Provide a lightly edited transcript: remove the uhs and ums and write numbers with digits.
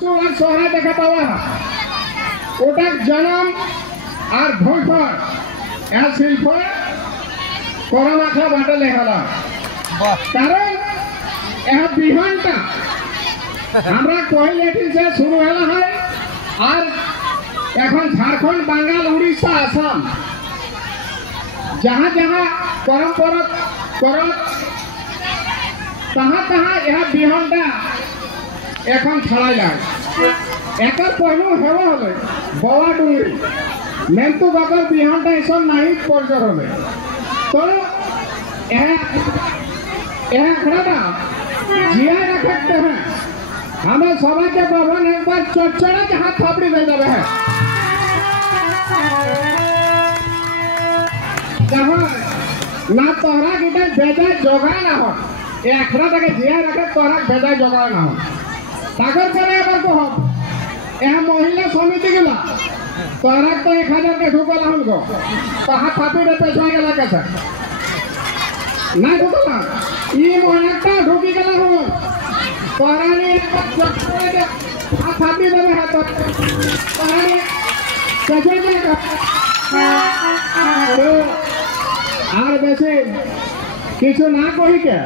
আর শহরে দেখা পাওয়া ওটার জনম আর ভোটর এর শিল্প করোনা খা বাটলে হল কারণ এর বিহানটা আমরা কহিলে যে শুরু হলা হয় আর এখন ঝাড়খণ্ড বাঙ্গাল উড়িষ্যা আসাম जहाँ जहाँ परम्परा कर तहाँ तहाँ यह बिहनटा एखन छड़ा जाए एक पहलू हेब हमें बवा डुंगरी मेन्तु बागर बिहनटा ये सब नहीं पर्जर हमें तो यह आखड़ा जिया रखते हैं हमें सभी के भवन एक बार चौचड़ा जहाँ थापड़ी दे देवे है ना तोहरा किधर बेजा जोगा ना हो ये अखरा तक जिया रखे तोहरा बेजा जोगा ना हो ताकर करे अगर को हम यह महिला समिति के ला तोहरा तो 1000 के ढुकला हमको तो हाथ थापी दे पैसा के ला कैसे ना ढुकला ये मोहनता ढुकी के ला हम तोहरा ने हाथ थापी दे हाथ तोहरा ने कैसे देगा আর বেশি কিছু না কই কে